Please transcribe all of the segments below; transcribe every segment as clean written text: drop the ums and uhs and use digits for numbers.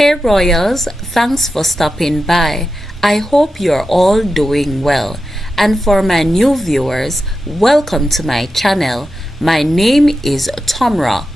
Hey Royals, thanks for stopping by. I hope you're all doing well. And for my new viewers, welcome to my channel. My name is Tomra.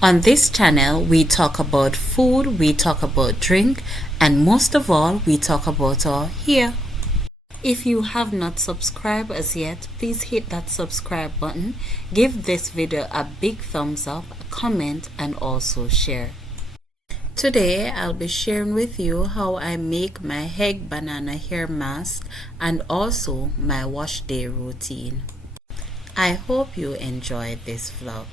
On this channel, we talk about food, we talk about drink, and most of all, we talk about our hair. If you have not subscribed as yet, please hit that subscribe button, give this video a big thumbs up, comment, and also share. Today, I'll be sharing with you how I make my egg banana hair mask and also my wash day routine. I hope you enjoy this vlog.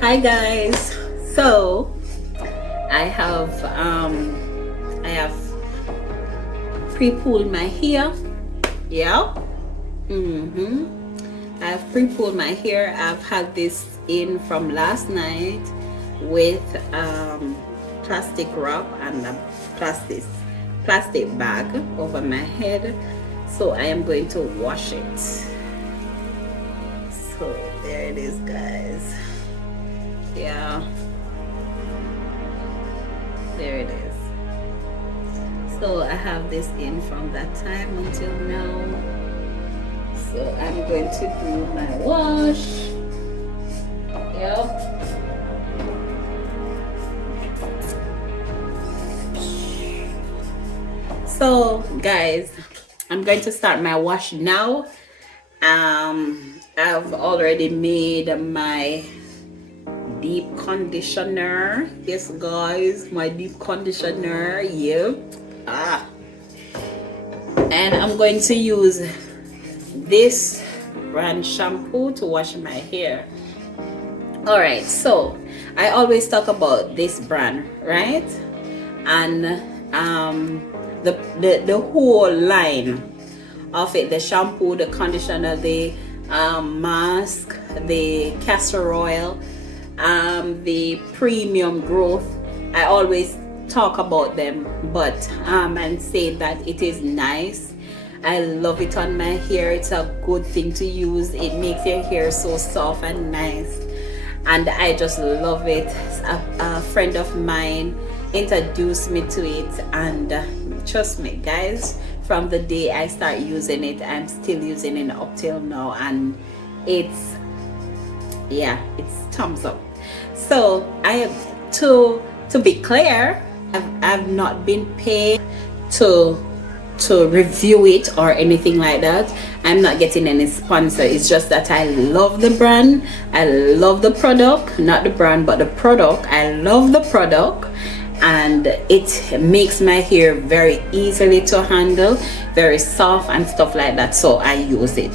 Hi guys, so I have pre-pulled my hair. Yeah. I've pre-pulled my hair. I've had this in from last night with plastic wrap and a plastic bag over my head, so I am going to wash it. So there it is, guys. Yeah, there it is. So I have this in from that time until now, so I'm going to do my wash. Yep. So guys, I'm going to start my wash now. I've already made my deep conditioner. Yes guys, my deep conditioner. Yep. And I'm going to use this brand shampoo to wash my hair. All right, so I always talk about this brand, right? And the whole line of it, the shampoo, the conditioner, the mask, the castor oil, the premium growth. I always talk about them, but and say that it is nice. I love it on my hair. It's a good thing to use. It makes your hair so soft and nice. and I just love it. A friend of mine introduced me to it, and trust me guys, from the day I start using it, I'm still using it up till now, and it's, yeah, it's thumbs up. So I have to be clear, I've not been paid to review it or anything like that. I'm not getting any sponsor. It's just that I love the brand, I love the product, not the brand but the product. I love the product, and it makes my hair very easily to handle, very soft and stuff like that. So I use it,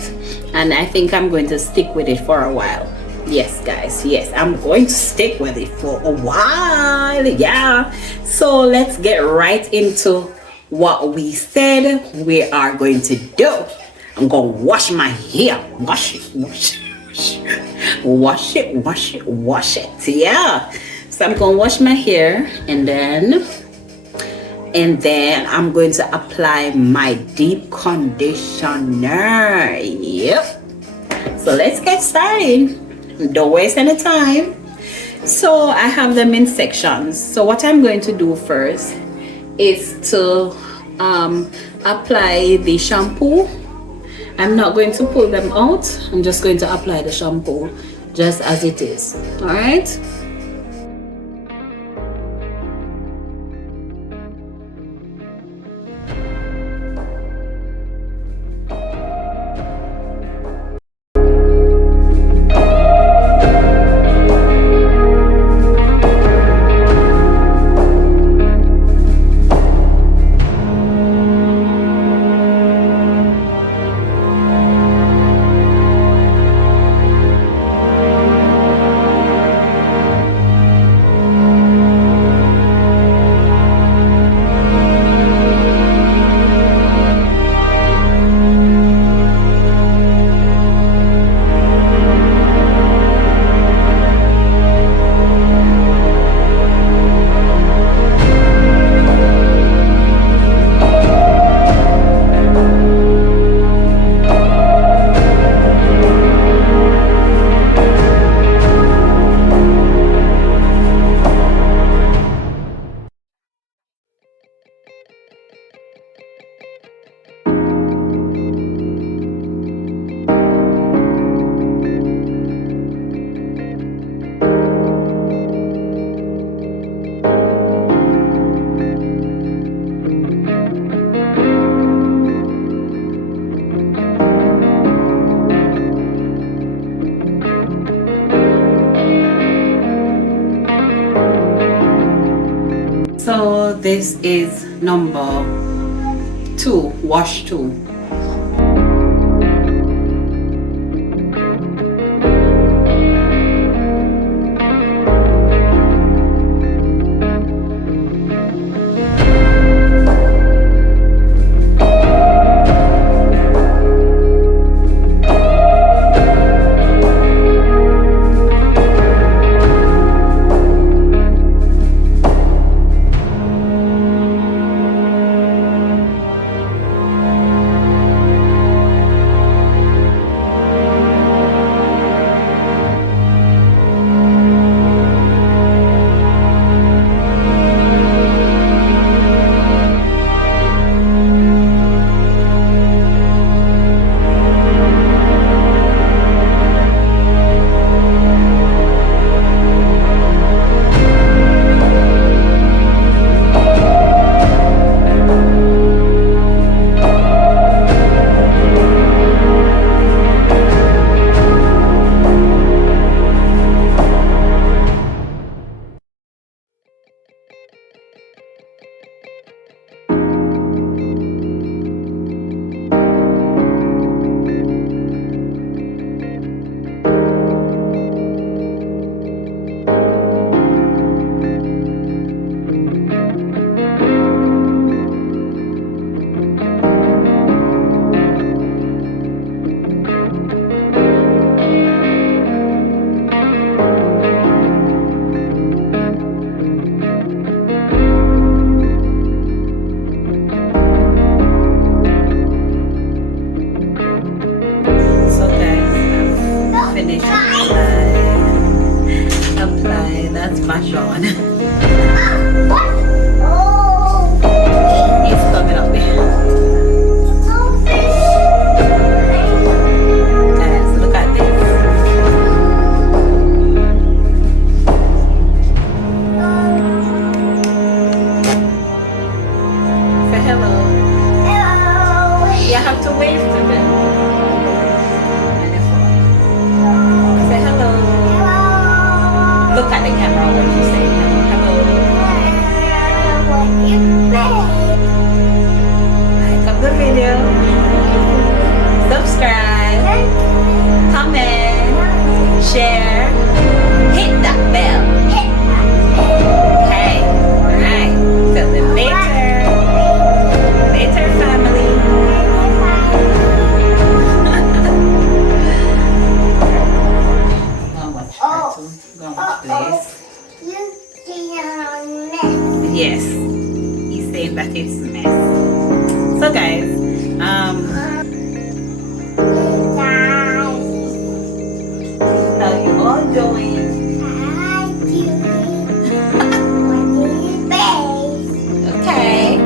and I think I'm going to stick with it for a while. Yes guys, yes, I'm going to stick with it for a while. Yeah, so let's get right into what we said we are going to do. I'm gonna wash my hair. Wash it, wash it, wash it, wash it, wash it. Yeah, so I'm gonna wash my hair, and then I'm going to apply my deep conditioner. Yep, so let's get started. Don't waste any time. So I have them in sections. So what I'm going to do first is to apply the shampoo. I'm not going to pull them out. I'm just going to apply the shampoo just as it is. All right. So this is number 2, wash 2. splash on. He's coming up here. Guys, look at this. Say hello. You have to wave to them. Say hello. Look at the camera when you say hello. Like up the video. Subscribe. Comment. Share. Hit that bell. Okay. Alright. Till then later. Later, family. Go and watch cartoon. Go and watch plays. Yes. He's saying that it's a mess. So guys, how you all doing? Okay.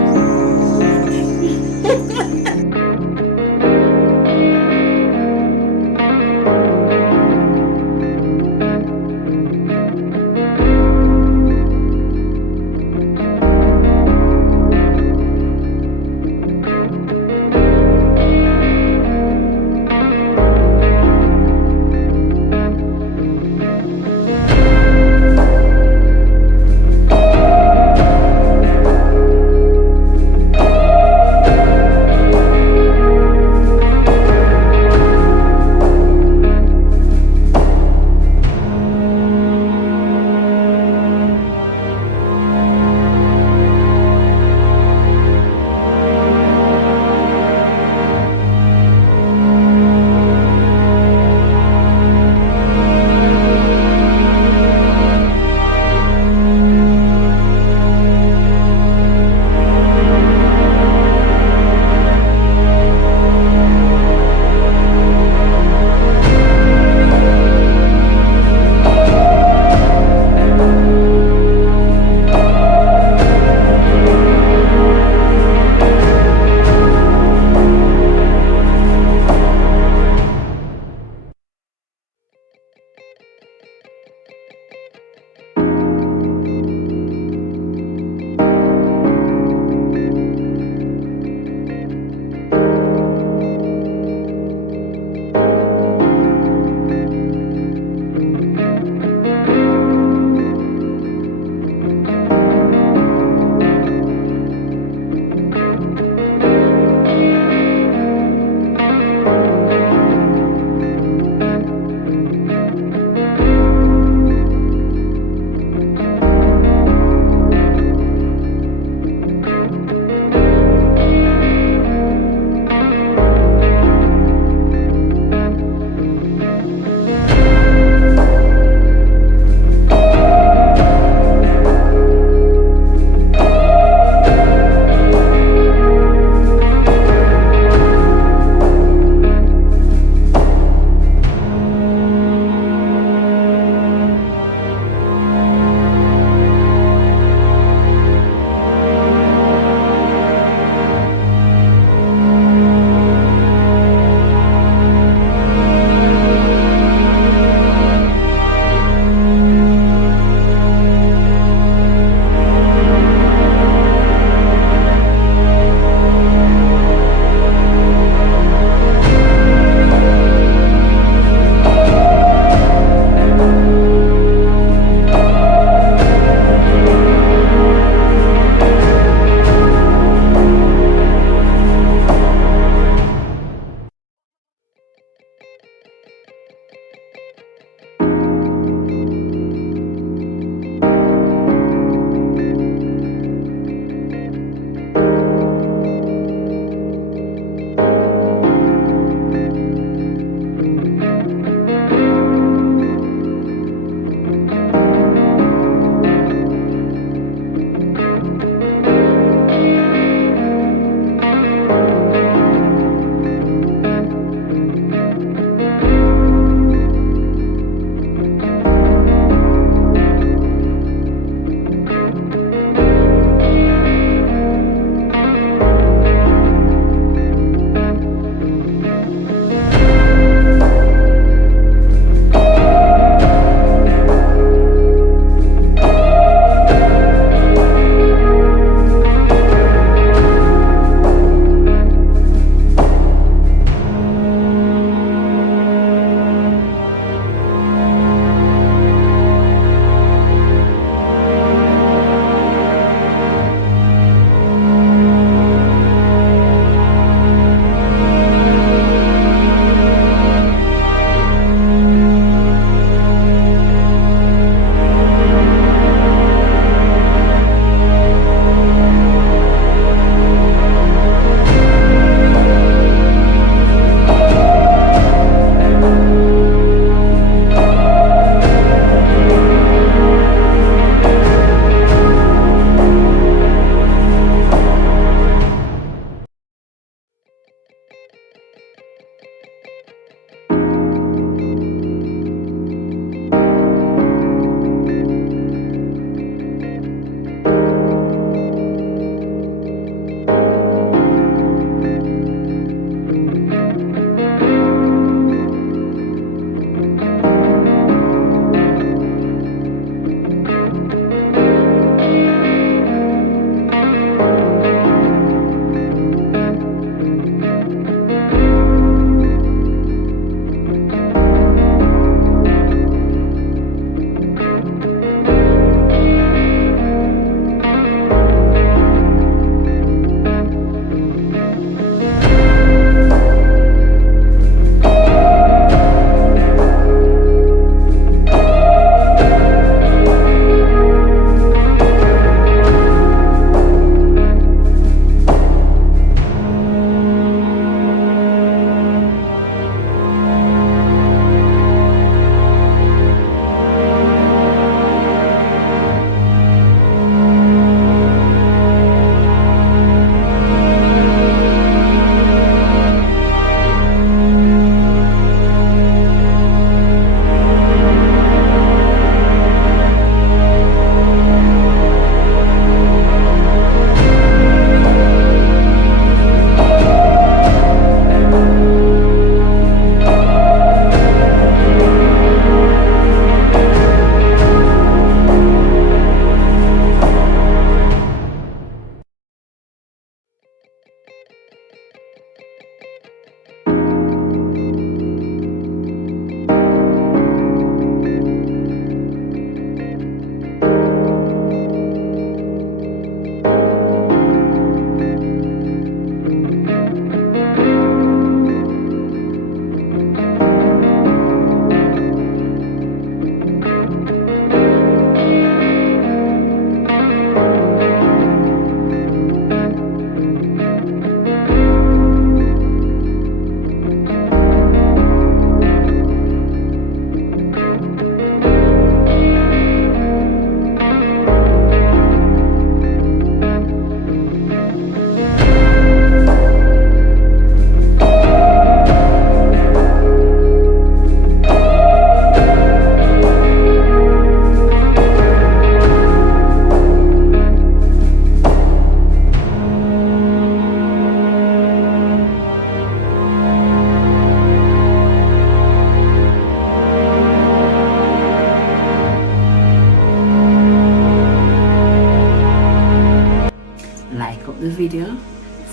the video,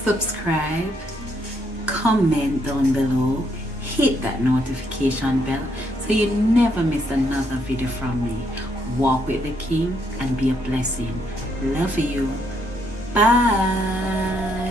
subscribe, comment down below, hit that notification bell so you never miss another video from me. Walk with the King and be a blessing. Love you. Bye.